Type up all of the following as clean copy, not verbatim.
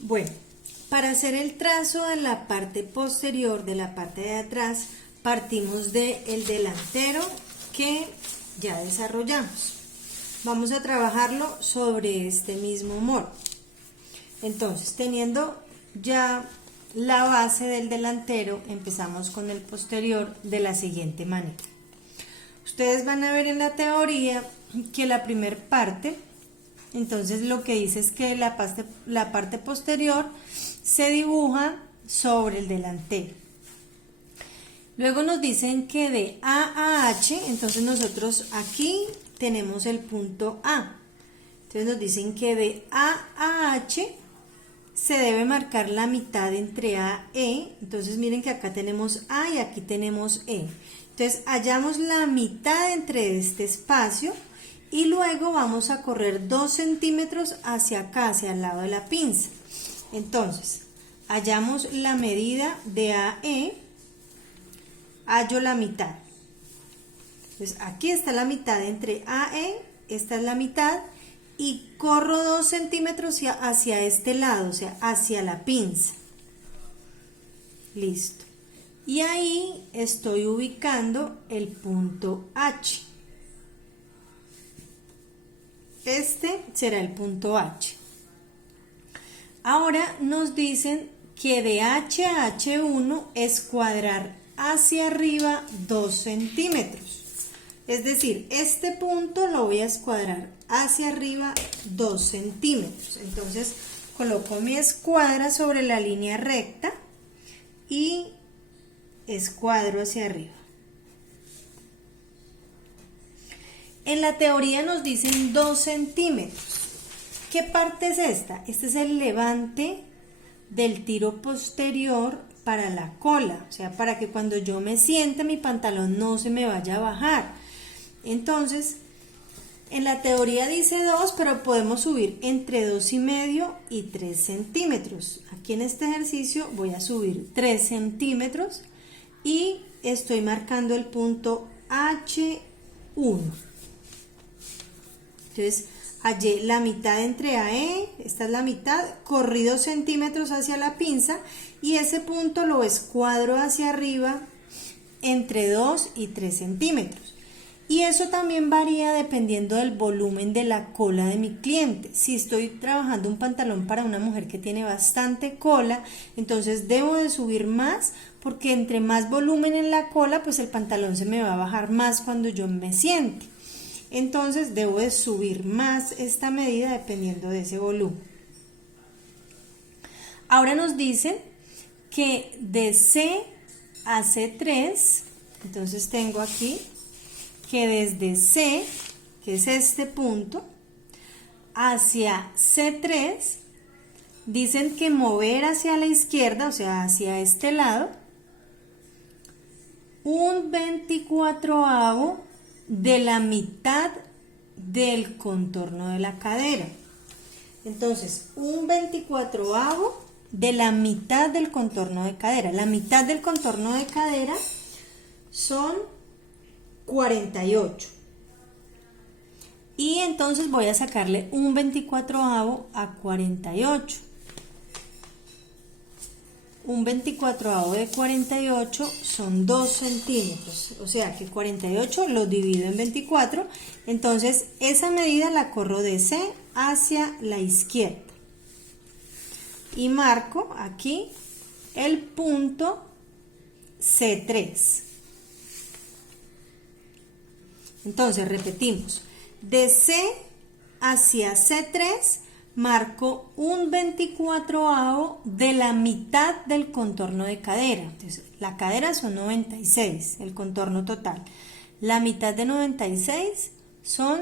Bueno, para hacer el trazo de la parte posterior, de la parte de atrás, partimos del delantero que ya desarrollamos. Vamos a trabajarlo sobre este mismo molde. Entonces, teniendo ya la base del delantero, empezamos con el posterior de la siguiente manera. Ustedes van a ver en la teoría que la primer parte, entonces lo que dice es que la parte posterior se dibuja sobre el delantero. Luego nos dicen que de A a H, entonces nosotros aquí tenemos el punto A. Entonces nos dicen que de A a H se debe marcar la mitad entre A e E. Entonces miren que acá tenemos A y aquí tenemos E. Entonces hallamos la mitad entre este espacio y luego vamos a correr 2 centímetros hacia acá, hacia el lado de la pinza. Entonces hallamos la medida de AE, hallo la mitad. Entonces aquí está la mitad entre AE, esta es la mitad, y corro 2 centímetros hacia este lado, o sea, hacia la pinza. Listo. Y ahí estoy ubicando el punto H. Este será el punto H. Ahora nos dicen que de H a H1 es cuadrar hacia arriba 2 centímetros. Es decir, este punto lo voy a escuadrar hacia arriba 2 centímetros. Entonces coloco mi escuadra sobre la línea recta y escuadro hacia arriba. En la teoría nos dicen 2 centímetros. ¿Qué parte es esta? Este es el levante del tiro posterior para la cola, o sea, para que cuando yo me siente mi pantalón no se me vaya a bajar. Entonces, en la teoría dice 2, pero podemos subir entre 2,5 y 3 centímetros. Aquí en este ejercicio voy a subir 3 centímetros y estoy marcando el punto H1. Entonces, hallé la mitad entre AE, esta es la mitad, corrí 2 centímetros hacia la pinza y ese punto lo escuadro hacia arriba entre 2 y 3 centímetros. Y eso también varía dependiendo del volumen de la cola de mi cliente. Si estoy trabajando un pantalón para una mujer que tiene bastante cola, entonces debo de subir más, porque entre más volumen en la cola, pues el pantalón se me va a bajar más cuando yo me siente. Entonces debo de subir más esta medida dependiendo de ese volumen. Ahora nos dicen que de C a C3, entonces tengo aquí que desde C, que es este punto, hacia C3, dicen que mover hacia la izquierda, o sea, hacia este lado, un 24avo de la mitad del contorno de la cadera. Entonces, un 24avo de la mitad del contorno de cadera. La mitad del contorno de cadera son 48. Y entonces voy a sacarle un 24avo a 48. Un 24avo de 48 son 2 centímetros, o sea que 48 lo divido en 24, entonces esa medida la corro de C hacia la izquierda. Y marco aquí el punto C3. Entonces repetimos, de C hacia C3 marco un 24avo de la mitad del contorno de cadera. Entonces, la cadera son 96, el contorno total. La mitad de 96 son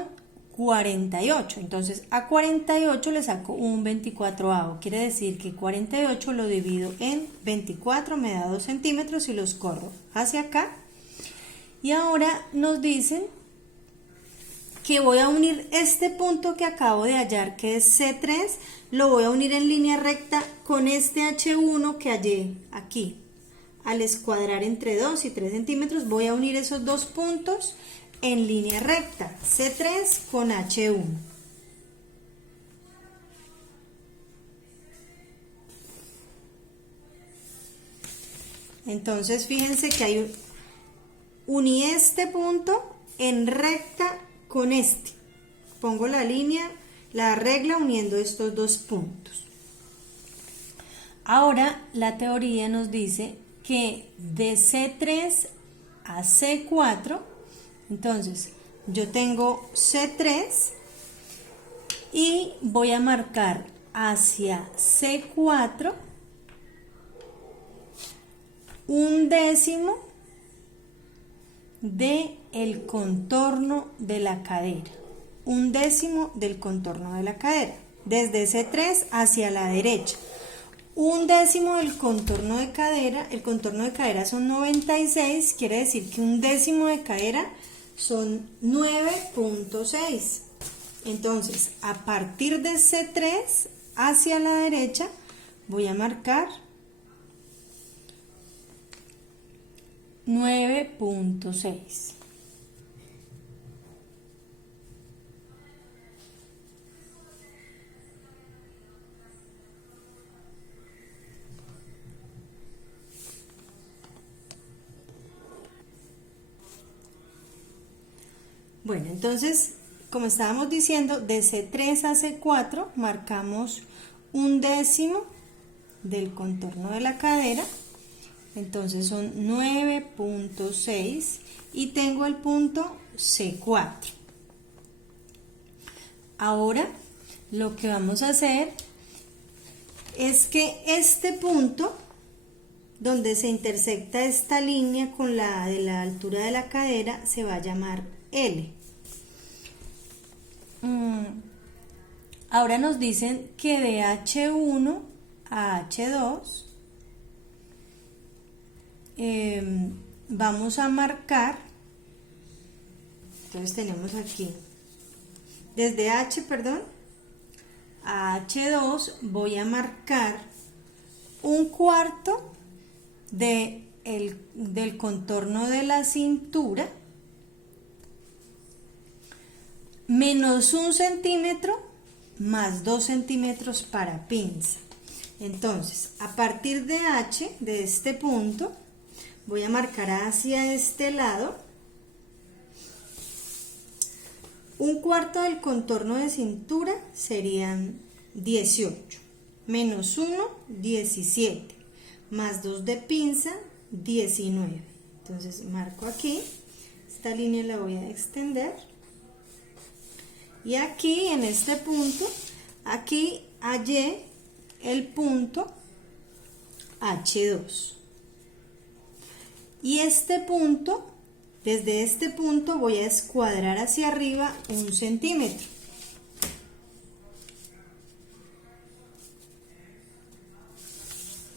48. Entonces, a 48 le saco un 24avo. Quiere decir que 48 lo divido en 24, me da 2 centímetros y los corro hacia acá. Y ahora nos dicen que voy a unir este punto que acabo de hallar, que es C3, lo voy a unir en línea recta con este H1 que hallé aquí. Al escuadrar entre 2 y 3 centímetros, voy a unir esos dos puntos en línea recta, C3 con H1. Entonces fíjense que uní este punto en recta con este. Pongo la línea, la regla uniendo estos dos puntos. Ahora la teoría nos dice que de C3 a C4, entonces yo tengo C3 y voy a marcar hacia C4 un décimo del contorno de la cadera, un décimo del contorno de la cadera, desde C3 hacia la derecha. Un décimo del contorno de cadera, el contorno de cadera son 96, quiere decir que un décimo de cadera son 9.6. Entonces, a partir de C3 hacia la derecha, voy a marcar 9.6. Bueno, entonces, como estábamos diciendo, de C3 a C4 marcamos un décimo del contorno de la cadera, entonces son 9.6 y tengo el punto C4. Ahora, lo que vamos a hacer es que este punto, donde se intersecta esta línea con la de la altura de la cadera, se va a llamar L. Ahora nos dicen que de H1 a H2 vamos a marcar, entonces tenemos aquí, desde H, a H2 voy a marcar un cuarto del contorno de la cintura, menos 1 centímetro más 2 centímetros para pinza. Entonces, a partir de H, de este punto, voy a marcar hacia este lado un cuarto del contorno de cintura, serían 18, menos 1, 17, más 2 de pinza, 19. Entonces marco aquí, esta línea la voy a extender. Y aquí, en este punto, aquí hallé el punto H2. Y este punto, desde este punto voy a escuadrar hacia arriba 1 centímetro.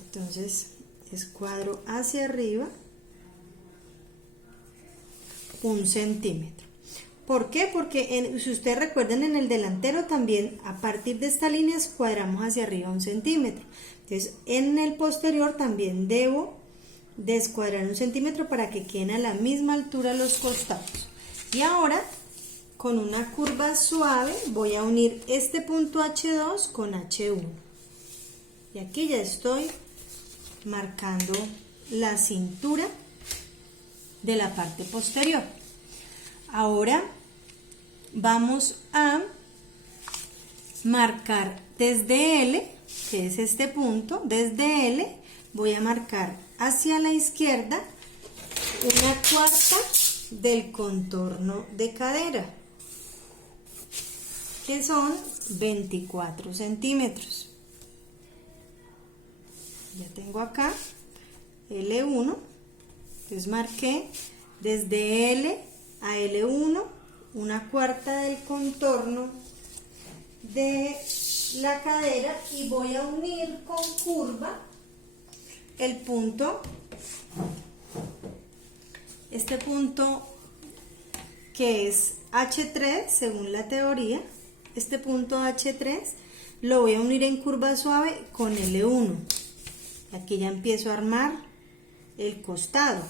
Entonces, escuadro hacia arriba 1 centímetro. ¿Por qué? Porque si ustedes recuerdan, en el delantero también a partir de esta línea escuadramos hacia arriba 1 centímetro. Entonces en el posterior también debo de escuadrar 1 centímetro para que queden a la misma altura los costados. Y ahora con una curva suave voy a unir este punto H2 con H1. Y aquí ya estoy marcando la cintura de la parte posterior. Ahora vamos a marcar desde L, que es este punto, desde L voy a marcar hacia la izquierda 1/4 del contorno de cadera, que son 24 centímetros. Ya tengo acá L1, entonces marqué desde L a L1 1/4 del contorno de la cadera y voy a unir con curva el punto, este punto que es H3 según la teoría, este punto H3 lo voy a unir en curva suave con L1. Aquí ya empiezo a armar el costado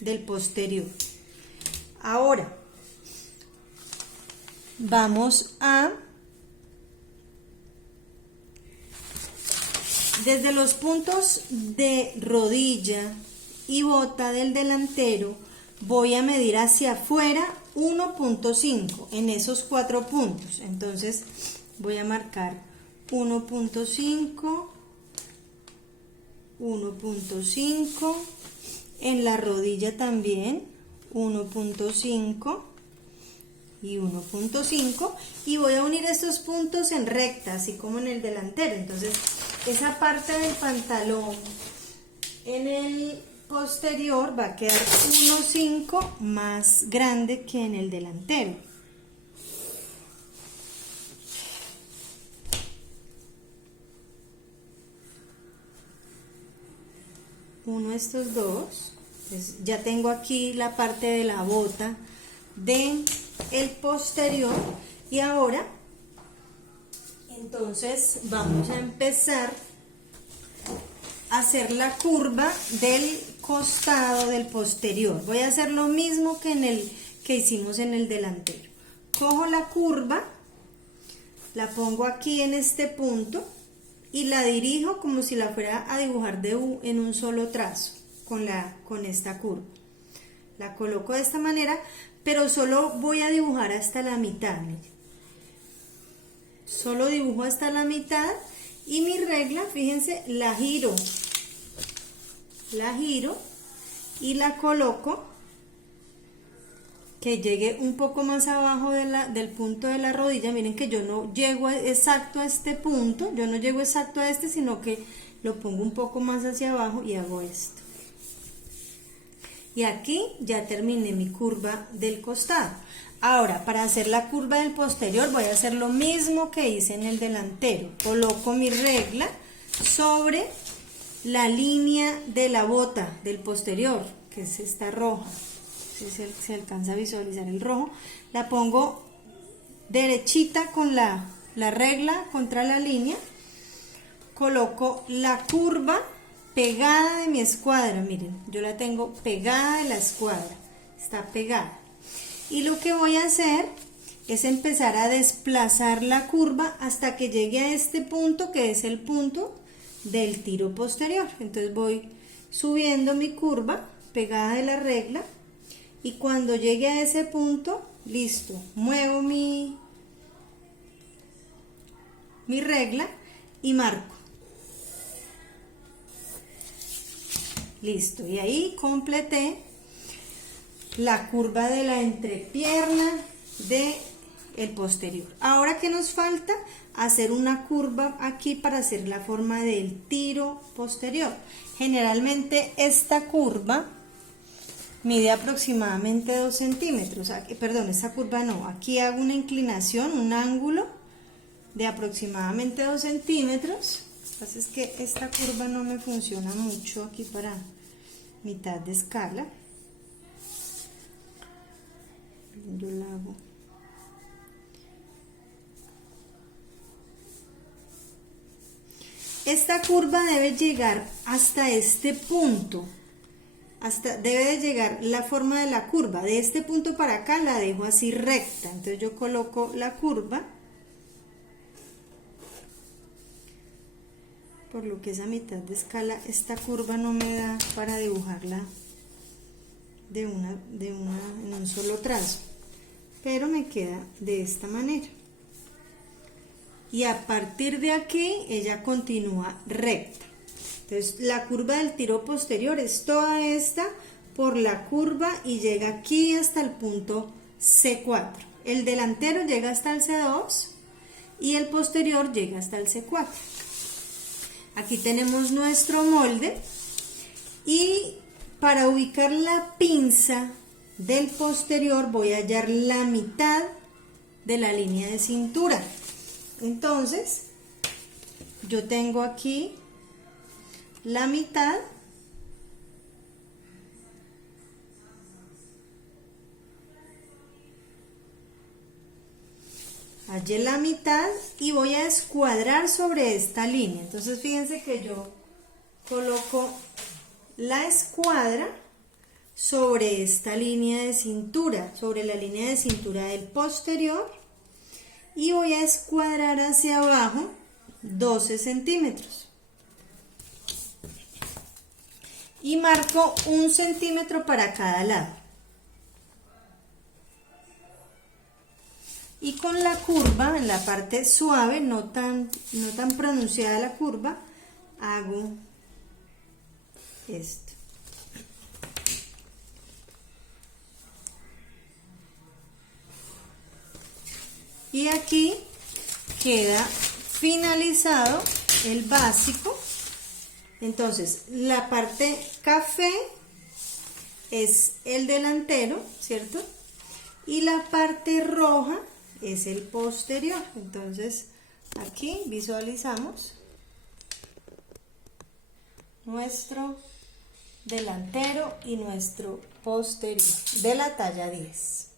del posterior. Ahora vamos a desde los puntos de rodilla y bota del delantero voy a medir hacia afuera 1.5 en esos 4 puntos. Entonces voy a marcar 1.5, 1.5, en la rodilla también 1.5 y 1.5, y voy a unir estos puntos en recta, así como en el delantero. Entonces esa parte del pantalón en el posterior va a quedar 1.5 más grande que en el delantero. Uno de estos dos. Entonces, ya tengo aquí la parte de la bota de el posterior, y ahora entonces vamos a empezar a hacer la curva del costado del posterior. Voy a hacer lo mismo que hicimos en el delantero. Cojo la curva, la pongo aquí en este punto y la dirijo como si la fuera a dibujar en un solo trazo con esta curva. La coloco de esta manera, pero solo voy a dibujar hasta la mitad. Miren. Solo dibujo hasta la mitad, y mi regla, fíjense, la giro y la coloco que llegue un poco más abajo del punto de la rodilla. Miren que yo no llego exacto a este punto, yo no llego exacto a este, sino que lo pongo un poco más hacia abajo y hago esto. Y aquí ya terminé mi curva del costado. Ahora, para hacer la curva del posterior voy a hacer lo mismo que hice en el delantero. Coloco mi regla sobre la línea de la bota del posterior, que es esta roja. Si se alcanza a visualizar el rojo. La pongo derechita con la regla contra la línea. Coloco la curva pegada de mi escuadra. Miren, yo la tengo pegada de la escuadra, está pegada, y lo que voy a hacer es empezar a desplazar la curva hasta que llegue a este punto, que es el punto del tiro posterior. Entonces voy subiendo mi curva pegada de la regla, y cuando llegue a ese punto, listo, muevo mi regla y marco. Listo, y ahí completé la curva de la entrepierna del posterior. Ahora, ¿qué nos falta? Hacer una curva aquí para hacer la forma del tiro posterior. Generalmente esta curva mide aproximadamente 2 centímetros. Perdón, esta curva no. Aquí hago una inclinación, un ángulo de aproximadamente 2 centímetros. Lo que pasa es que esta curva no me funciona mucho aquí para mitad de escala. Yo la hago. Esta curva debe llegar hasta este punto. Debe de llegar la forma de la curva. De este punto para acá la dejo así recta. Entonces yo coloco la curva. Por lo que esa mitad de escala, esta curva no me da para dibujarla en un solo trazo, pero me queda de esta manera, y a partir de aquí ella continúa recta. Entonces la curva del tiro posterior es toda esta por la curva y llega aquí hasta el punto C4. El delantero llega hasta el C2 y el posterior llega hasta el C4. Aquí tenemos nuestro molde, y para ubicar la pinza del posterior voy a hallar la mitad de la línea de cintura. Entonces yo tengo aquí la mitad, hallé la mitad y voy a escuadrar sobre esta línea. Entonces fíjense que yo coloco la escuadra sobre esta línea de cintura, sobre la línea de cintura del posterior, y voy a escuadrar hacia abajo 12 centímetros. y marco 1 centímetro para cada lado. Y con la curva, en la parte suave, no tan pronunciada la curva, hago esto. Y aquí queda finalizado el básico. Entonces, la parte café es el delantero, ¿cierto? Y la parte roja es el posterior. Entonces, aquí visualizamos nuestro delantero y nuestro posterior de la talla 10.